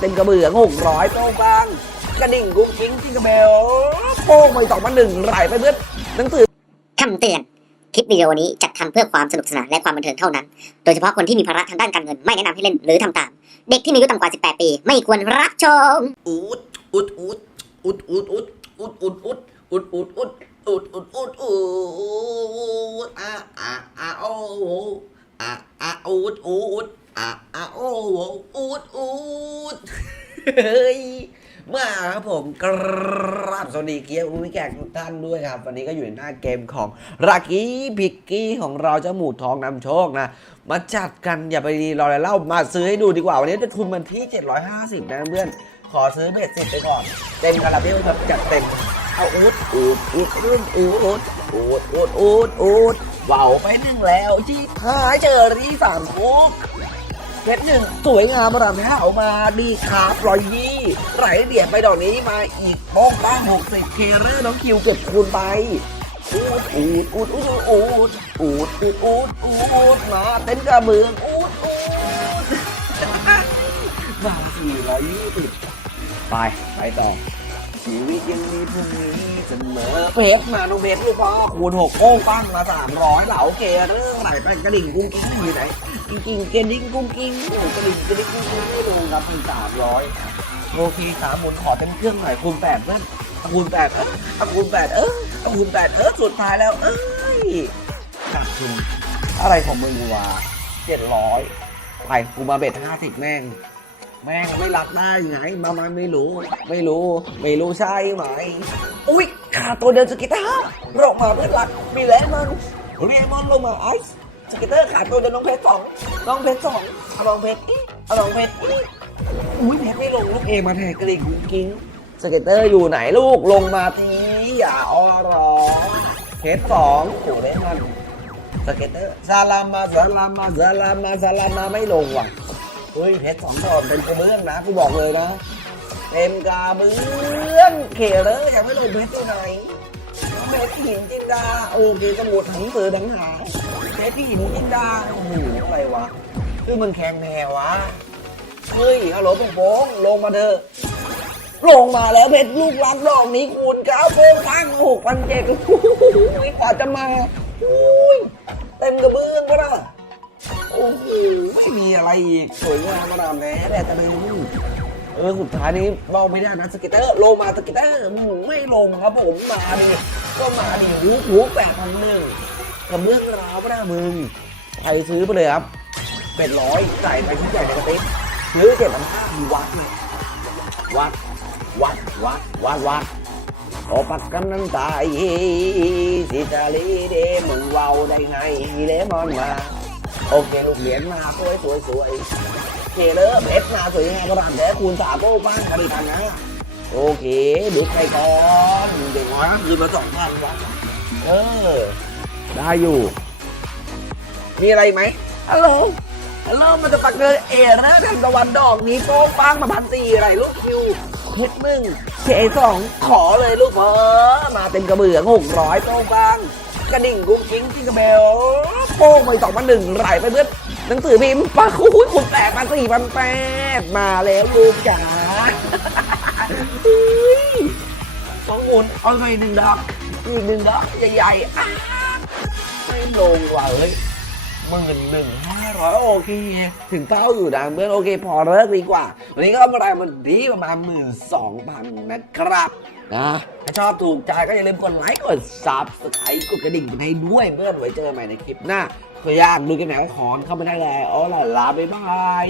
เต็มกระเบื้องหกร้อยโป้งบ้างกระดิ่งกุ้งกิ้งจิงกระเบลโป้งไปสองพันหนึ่งไหลไปเพื่อนหนังสือคำเตือน คลิปวิดีโอนี้จัดทำเพื่อความสนุกสนานและความบันเทิงเท่านั้น โดยเฉพาะคนที่มีภาระทางด้านการเงินไม่แนะนำให้เล่นหรือทำตาม เด็กที่มีอายุต่ำกว่า 18 ปี ไม่ควรรับชมอุดอุดอุดอุดอุดอุดอุดอุดอุดอุดอุดอุดอุดอุดอุดอุดอะอะอะโอ้อะอะอุดอุด อะอะโอ้อุดอุดเฮ้ยมาครับผมกราบสวัสดีเกียร์อุ้ยแขกทุกท่านด้วยครับ วันนี้ก็อยู่ในหน้าเกมของรากี้พิกกี้ของเราเจ้าหมูทองนำโชคนะ มาจัดกันอย่าไปรออะไรเล่ามาซื้อให้ดูดีกว่า วันนี้จะทุนมันที่ 750 นะเพื่อน ขอซื้อเบ็ดสิบไปก่อน เต็มคาราเบลครับจัดเต็มเอาอูดอูดอูดอูดอูดอูดอูดอูดอูดเบาไปหนึ่งแล้วที่หายเจอรี่สามทุก เพชรหนึ่งสวยงามระดับแถวมาดีครับรอยยี่ไหลเดียดไปดอกนี้มาอีกโป้งบ้างหกสิบเคเรอร์น้องคิวเก็บคูณไปอูดอูดอูดอูดอูดอูดอูดอูดอูดมาเต็นกระเบืองอูดอูดมาสี่ร้อยยี่สิบไปไปต่อ ชีวิตยังมีพรุ่งนี้เสมอเพชรมาน้องเพชรลูกพ่อคูณหกโอ้งปั้งมาสามร้อยเหลาเกเรื่องไหลไปกระดิ่งกุ้งกิ้งอยู่ไหนกิ้งกิ้งเกดิ่งกุ้งกิ้งโอ้กระดิ่งกระดิ่งกุ้งกิ้งไม่ลงครับเป็นสามร้อยโอเคสามหมุนขอเต็มเครื่องหน่อยคูณแปดเพื่อนคูณแปดเออคูณแปดเออคูณแปดเออสุดท้ายแล้ว เอ้ยขาดทุนอะไรของมึงวะเจ็ดร้อยไปกูมาเบ็ดห้าสิบแม่ง แม่งไม่รักได้ไงมามาไม่รู้ ไม่รู้ ไม่รู้ใช่ไหม อุ้ยขาดตัวเดียวสกิตเตอร์ลงมาเพื่อนรักมีเลมอนเรียมอนลงมาไอซ์สกิตเตอร์ขาดตัวเดียวน้องเพชรสองน้องเพชรสองเอาน้องเพชรอีเอาน้องเพชรอีอุ้ยเพชรไม่ลงลูกเอมาแทนกระดิ่งกุ้งกิ้งสเก็ตเตอร์อยู่ไหนลูกลงมาทีอย่าอ้อร้องเพชรสองโอ้เลมอนสเก็ตเตอร์ซาลามาซาลามาซาลามาซาลามาไม่ลงว่ะ เฮ้ยเพชรสองดอกเป็นกระเบื้องนะกูบอกเลยนะ เต็มกระเบื้องเขเลอร์ยังไม่ลงเพชรตัวไหนเพชรหินจินดาโอเคสมุดถังเสือถังหาเพชรหินจินดาโอ้โหอะไรวะคือมันแข็งแน่วะเฮ้ยฮัลโหลโป้งๆลงมาเถอะลงมาแล้วเพชรลูกรักดอกนี้คูณเก้าโป้งตั้งหกพันเจ็ดโอ้โหกว่าจะมาอุ้ยเต็มกระเบื้อง อะไรอีกสวยงามมาดามแน่แต่ทำไมมึงเออสุดท้ายนี้เบาไม่ได้นะสเกิตเตอร์ลงมาสเกิตเตอร์ไม่ลงครับผมมาดิก็มาดิหูหูแปดพันหนึ่งกับเรื่องราวไม่ได้มึงใครซื้อไปเลยครับเป็นร้อยจ่ายไปชิ้นใหญ่ในกระติกซื้อเจ็ดพันห้าวัดเลยวัดวัดวัดวัดวัดขอปักกันน้ำตายสิจาลีเดมึงเว้าได้ไงเลมอนมา โอเคลูกเหรียญมาสวยสวยสวยเคเลอร์เพชรมาสวยงามกระดานแท้คูณสามโป้บ้างผลิตภัณฑ์นะ โอเคดูไปก่อนเด็กน้อยคืนมาสองพันวะเออ ได้อยู่ มีอะไรไหมฮัลโหลฮัลโหลมันจะปักเงินเอนะทางตะวันดอกนี้โป้งปังมาพันสี่อะไรลูกคิวเพชรมึงเคสองขอเลยลูกเออมาเต็มกระเบื้องหกร้อยโป้งปัง กระดิ่งกุ้งกิ้งจิงกระเบลโป้งไปสองพันหนึ่งไหลไปเพื่อนหนังสือพิมพ์ปาคุยคุณแปดพันสี่พันแปดมาแล้วลูกจ๋าสองหมุนเอาไปหนึ่งดอกอีกหนึ่งดอกใหญ่ๆไม่ลงว่ะเฮ้ยหมื่นหนึ่งห้าร้อยโอเค ถึงเก้าอยู่ดังเพื่อนโอเค พอเลิกดีกว่า วันนี้ก็มาได้มันดีประมาณหมื่นสองพันนะครับ นะถ้าชอบถูกใจก็อย่าลืมกดไลค์กดซับสไครต์กดกระดิ่งให้ด้วยเพื่อนไว้เจอใหม่ในคลิปหน้าขออยากดูเกมไหนก็ขอนเข้ามาได้เลยโอ้ลาลาบ๊ายบาย